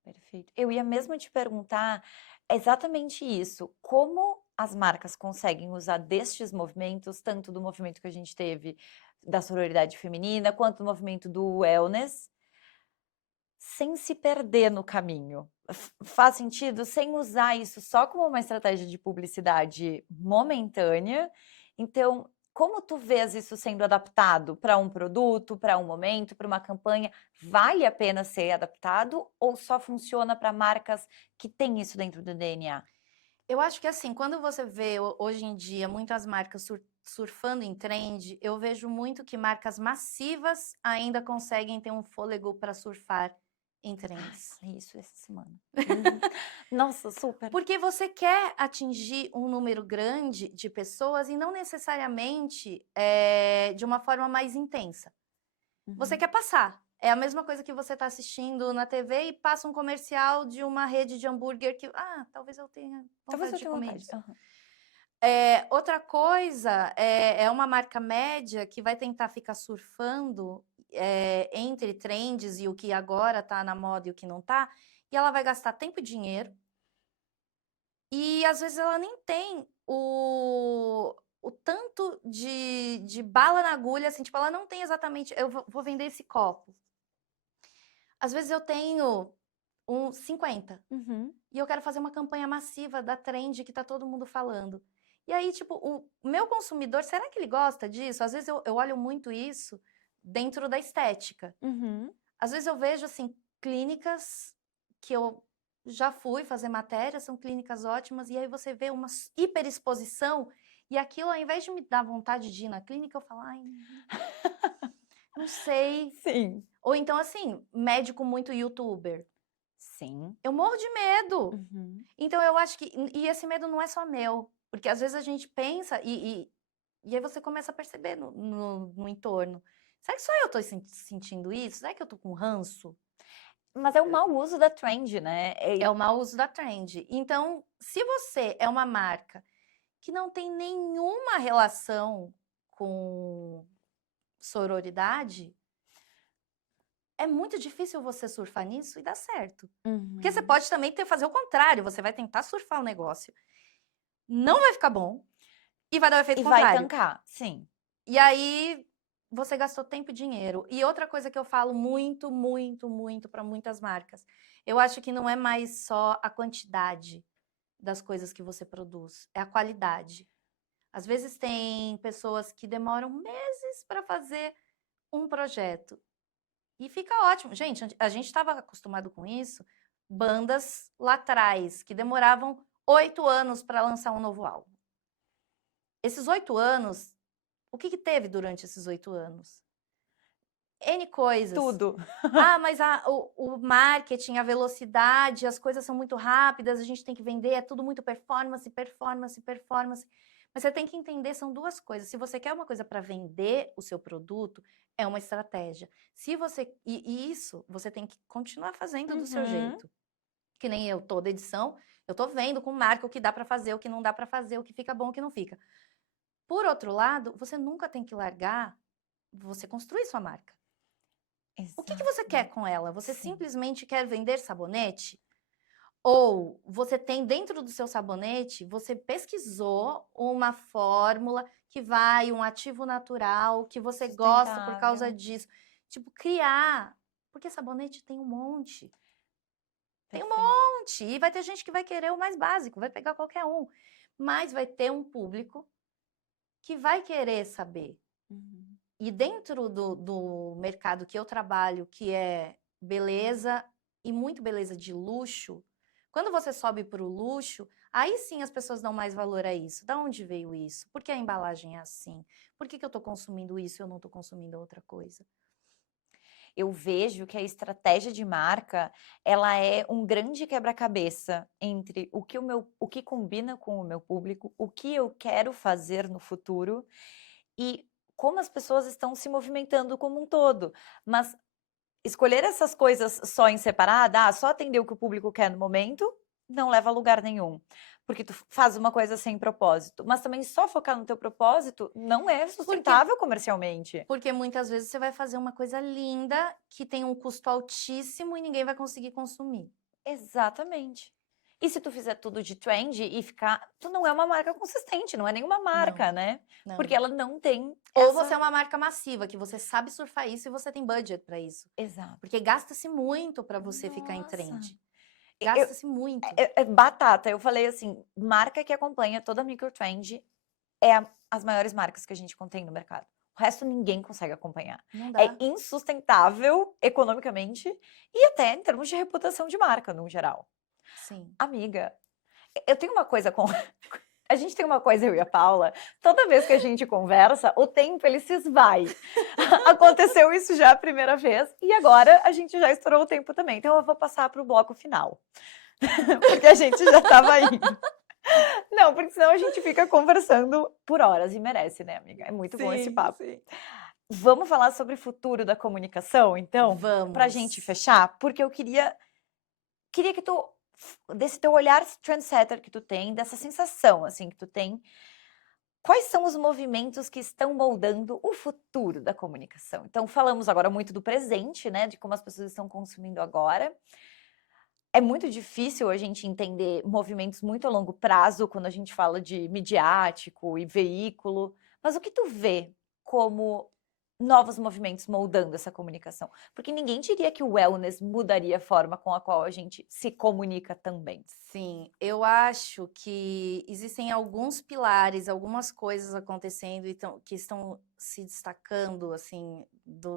Perfeito. Eu ia mesmo te perguntar exatamente isso. Como as marcas conseguem usar destes movimentos, tanto do movimento que a gente teve da sororidade feminina, quanto do movimento do wellness, sem se perder no caminho? Faz sentido? Sem usar isso só como uma estratégia de publicidade momentânea. Então, como tu vês isso sendo adaptado para um produto, para um momento, para uma campanha? Vale a pena ser adaptado ou só funciona para marcas que têm isso dentro do DNA? Eu acho que assim, quando você vê hoje em dia muitas marcas surfando em trend, eu vejo muito que marcas massivas ainda conseguem ter um fôlego para surfar em Ai, trends. falei isso essa semana. Uhum. Nossa, super. Porque você quer atingir um número grande de pessoas e não necessariamente de uma forma mais intensa. Você Uhum. quer passar. É a mesma coisa que você está assistindo na TV e passa um comercial de uma rede de hambúrguer que, talvez eu tenha Talvez vontade eu de tenha comer vontade. isso. Aham. Outra coisa é uma marca média que vai tentar ficar surfando entre trends e o que agora está na moda e o que não está, e ela vai gastar tempo e dinheiro, e às vezes ela nem tem o tanto de bala na agulha, assim, tipo, ela não tem exatamente, eu vou vender esse copo. Às vezes eu tenho 50. Uhum. E eu quero fazer uma campanha massiva da trend que tá todo mundo falando. E aí, tipo, o meu consumidor, será que ele gosta disso? Às vezes eu olho muito isso dentro da estética. Uhum. Às vezes eu vejo, assim, clínicas que eu já fui fazer matéria, são clínicas ótimas, e aí você vê uma hiperexposição, e aquilo, ao invés de me dar vontade de ir na clínica, eu falo, ai, não sei. Sim. Ou então, assim, médico muito youtuber. Sim. Eu morro de medo. Uhum. Então eu acho que e esse medo não é só meu, porque às vezes a gente pensa e aí você começa a perceber no entorno. Será que só eu tô sentindo isso? Será que eu tô com ranço? Mas é o mau uso da trend, né? É o mau uso da trend. Então, se você é uma marca que não tem nenhuma relação com sororidade, é muito difícil você surfar nisso e dar certo. Porque você Uhum. pode também fazer o contrário, você vai tentar surfar o negócio, não vai ficar bom, e vai dar o efeito E vai contrário. tancar, sim. E aí você gastou tempo e dinheiro. E outra coisa que eu falo muito, muito, muito para muitas marcas, eu acho que não é mais só a quantidade das coisas que você produz, é a qualidade. Às vezes tem pessoas que demoram meses para fazer um projeto e fica ótimo. Gente, a gente estava acostumado com isso, bandas lá atrás que demoravam 8 anos para lançar um novo álbum. Esses 8 anos, o que teve durante esses 8 anos? N coisas. Tudo. Ah, mas o marketing, a velocidade, as coisas são muito rápidas, a gente tem que vender, é tudo muito performance, performance, performance. Mas você tem que entender, são duas coisas. Se você quer uma coisa para vender o seu produto, é uma estratégia. Se você e isso você tem que continuar fazendo do seu jeito. Que nem eu, toda edição, eu tô vendo com marca o que dá para fazer, o que não dá para fazer, o que fica bom, o que não fica. Por outro lado, você nunca tem que largar você construir sua marca. O que você quer com ela? Você Sim. simplesmente quer vender sabonete? Ou você tem dentro do seu sabonete, você pesquisou uma fórmula que vai, um ativo natural, que você gosta por causa Sustentável. disso. Tipo, criar. Porque sabonete tem um monte. Tem um Perfeito. monte. E vai ter gente que vai querer o mais básico, vai pegar qualquer um. Mas vai ter um público que vai querer saber. E dentro do mercado que eu trabalho, que é beleza e muito beleza de luxo, quando você sobe para o luxo, aí sim as pessoas dão mais valor a isso. Da onde veio isso? Por que a embalagem é assim? Por que eu estou consumindo isso e eu não estou consumindo outra coisa? Eu vejo que a estratégia de marca, ela é um grande quebra-cabeça entre o que combina com o meu público, o que eu quero fazer no futuro e como as pessoas estão se movimentando como um todo. Mas escolher essas coisas só em separada, só atender o que o público quer no momento, não leva a lugar nenhum. Porque tu faz uma coisa sem propósito. Mas também só focar no teu propósito não é sustentável comercialmente. Porque muitas vezes você vai fazer uma coisa linda que tem um custo altíssimo e ninguém vai conseguir consumir. Exatamente. E se tu fizer tudo de trend e ficar, tu não é uma marca consistente, não é nenhuma marca, né? Não. Porque ela não tem Ou você é uma marca massiva, que você sabe surfar isso e você tem budget para isso. Exato. Porque gasta-se muito para você ficar em trend. Eu Gasta-se muito. batata, eu falei assim, marca que acompanha toda a microtrend as maiores marcas que a gente contém no mercado. O resto ninguém consegue acompanhar. Não É dá. insustentável economicamente e até em termos de reputação de marca, no geral. Sim. Amiga, eu tenho uma coisa com. A gente tem uma coisa, eu e a Paula, toda vez que a gente conversa, o tempo ele se esvai. Aconteceu isso já a primeira vez e agora a gente já estourou o tempo também. Então eu vou passar para o bloco final. Porque a gente já estava indo. Não, porque senão a gente fica conversando por horas e merece, né, amiga? É muito bom esse papo. Sim. Vamos falar sobre o futuro da comunicação, então? Vamos. Pra gente fechar, porque eu queria que tu, desse teu olhar trendsetter que tu tem, dessa sensação, assim, que tu tem, quais são os movimentos que estão moldando o futuro da comunicação? Então, falamos agora muito do presente, né, de como as pessoas estão consumindo agora. É muito difícil a gente entender movimentos muito a longo prazo quando a gente fala de midiático e veículo, mas o que tu vê como novos movimentos moldando essa comunicação? Porque ninguém diria que o wellness mudaria a forma com a qual a gente se comunica também. Sim, eu acho que existem alguns pilares, algumas coisas acontecendo que estão se destacando, assim,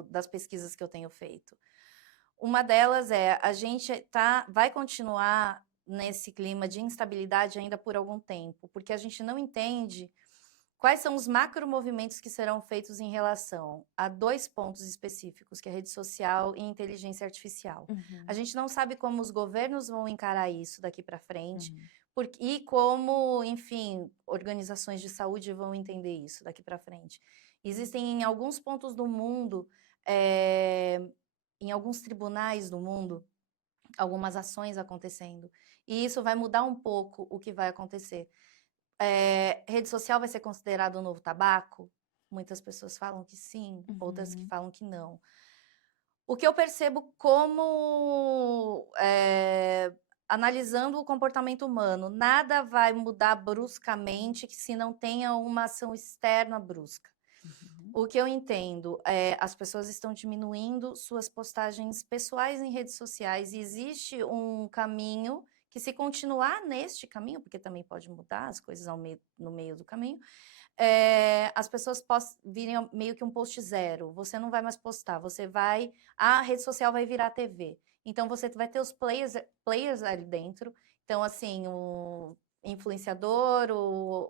das pesquisas que eu tenho feito. Uma delas é, a gente vai continuar nesse clima de instabilidade ainda por algum tempo, porque a gente não entende quais são os macromovimentos que serão feitos em relação a dois pontos específicos, que é rede social e inteligência artificial. A gente não sabe como os governos vão encarar isso daqui para frente, e como, enfim, organizações de saúde vão entender isso daqui para frente. Existem em alguns pontos do mundo, em alguns tribunais do mundo, algumas ações acontecendo. E isso vai mudar um pouco o que vai acontecer. Rede social vai ser considerado o novo tabaco? Muitas pessoas falam que sim, outras que falam que não. O que eu percebo como analisando o comportamento humano, nada vai mudar bruscamente se não tenha uma ação externa brusca. O que eu entendo é as pessoas estão diminuindo suas postagens pessoais em redes sociais e existe um caminho que, se continuar neste caminho, porque também pode mudar as coisas no meio do caminho, as pessoas virem meio que um post zero. Você não vai mais postar, a rede social vai virar TV. Então você vai ter os players ali dentro. Então, assim, o influenciador,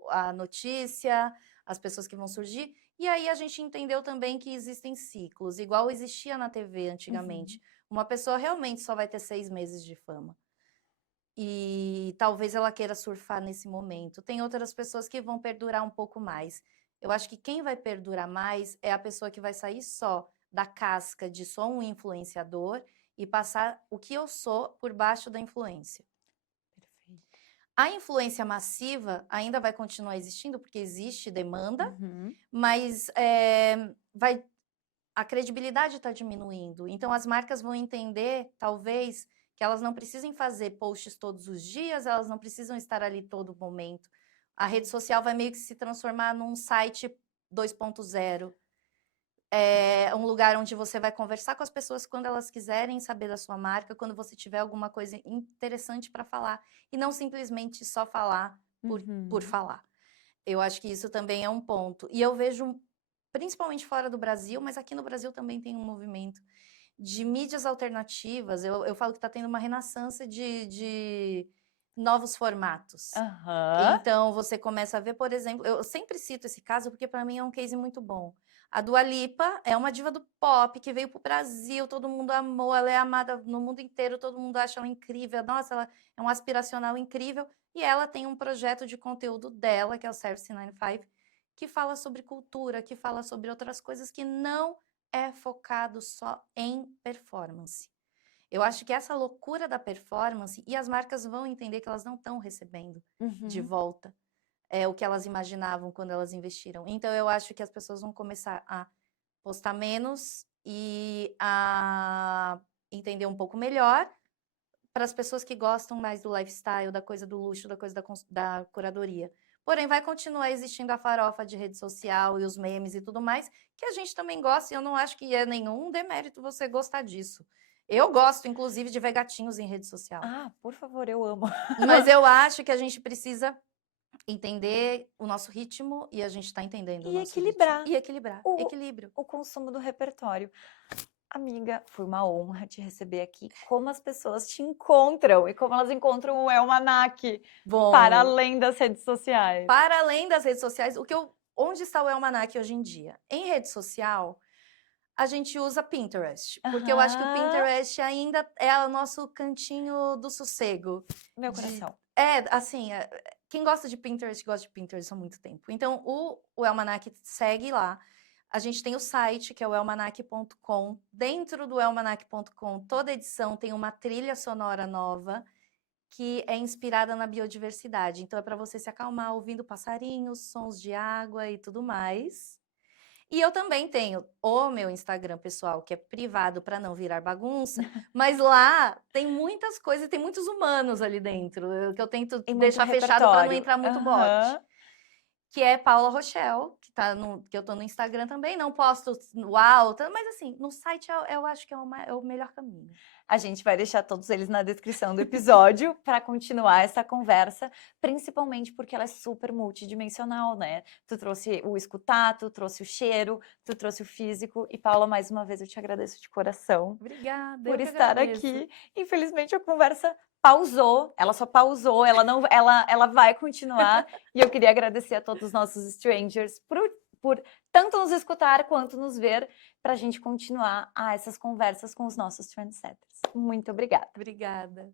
a notícia, as pessoas que vão surgir, E aí a gente entendeu também que existem ciclos, igual existia na TV antigamente. Uma pessoa realmente só vai ter 6 meses de fama. E talvez ela queira surfar nesse momento. Tem outras pessoas que vão perdurar um pouco mais. Eu acho que quem vai perdurar mais é a pessoa que vai sair só da casca de sou um influenciador e passar o que eu sou por baixo da influência. Perfeito. A influência massiva ainda vai continuar existindo, porque existe demanda, Uhum. mas a credibilidade está diminuindo. Então, as marcas vão entender, talvez, que elas não precisem fazer posts todos os dias, elas não precisam estar ali todo momento. A rede social vai meio que se transformar num site 2.0. É um lugar onde você vai conversar com as pessoas quando elas quiserem saber da sua marca, quando você tiver alguma coisa interessante para falar. E não simplesmente só falar por falar. Eu acho que isso também é um ponto. E eu vejo, principalmente fora do Brasil, mas aqui no Brasil também tem um movimento de mídias alternativas. Eu falo que está tendo uma renascença de novos formatos. Então, você começa a ver, por exemplo, eu sempre cito esse caso porque para mim é um case muito bom. A Dua Lipa é uma diva do pop que veio para o Brasil, todo mundo amou, ela é amada no mundo inteiro, todo mundo acha ela incrível, nossa, ela é um aspiracional incrível. E ela tem um projeto de conteúdo dela, que é o Service 95, que fala sobre cultura, que fala sobre outras coisas, que não é focado só em performance. Eu acho que essa loucura da performance, e as marcas vão entender que elas não estão recebendo de volta o que elas imaginavam quando elas investiram. Então, eu acho que as pessoas vão começar a postar menos e a entender um pouco melhor para as pessoas que gostam mais do lifestyle, da coisa do luxo, da coisa da curadoria. Porém, vai continuar existindo a farofa de rede social e os memes e tudo mais, que a gente também gosta, e eu não acho que é nenhum demérito você gostar disso. Eu gosto, inclusive, de ver gatinhos em rede social. Ah, por favor, eu amo. Mas eu acho que a gente precisa entender o nosso ritmo e a gente está entendendo o E nosso equilibrar. ritmo. E equilibrar. Equilíbrio. O consumo do repertório. Amiga, foi uma honra te receber aqui. Como as pessoas te encontram e como elas encontram o Elmanac para além das redes sociais? Para além das redes sociais, onde está o Elmanac hoje em dia? Em rede social, a gente usa Pinterest, porque eu acho que o Pinterest ainda é o nosso cantinho do sossego. Meu coração. Assim, quem gosta de Pinterest gosta de Pinterest há muito tempo. Então, o Elmanac segue lá. A gente tem o site, que é o elmanac.com. Dentro do elmanac.com, toda edição tem uma trilha sonora nova que é inspirada na biodiversidade. Então, é para você se acalmar ouvindo passarinhos, sons de água e tudo mais. E eu também tenho o meu Instagram pessoal, que é privado para não virar bagunça, mas lá tem muitas coisas, tem muitos humanos ali dentro, que eu tento deixar fechado para não entrar muito bot. Que é Paula Rochelle, que eu tô no Instagram também, não posto uau, mas assim, no site eu acho que é o melhor caminho. A gente vai deixar todos eles na descrição do episódio para continuar essa conversa, principalmente porque ela é super multidimensional, né? Tu trouxe o escutar, tu trouxe o cheiro, tu trouxe o físico. E Paula, mais uma vez eu te agradeço de coração. Obrigada, por estar aqui. Infelizmente a conversa pausou, ela só pausou, ela vai continuar. E eu queria agradecer a todos os nossos strangers por tanto nos escutar quanto nos ver, para a gente continuar essas conversas com os nossos trendsetters. Muito obrigada. Obrigada.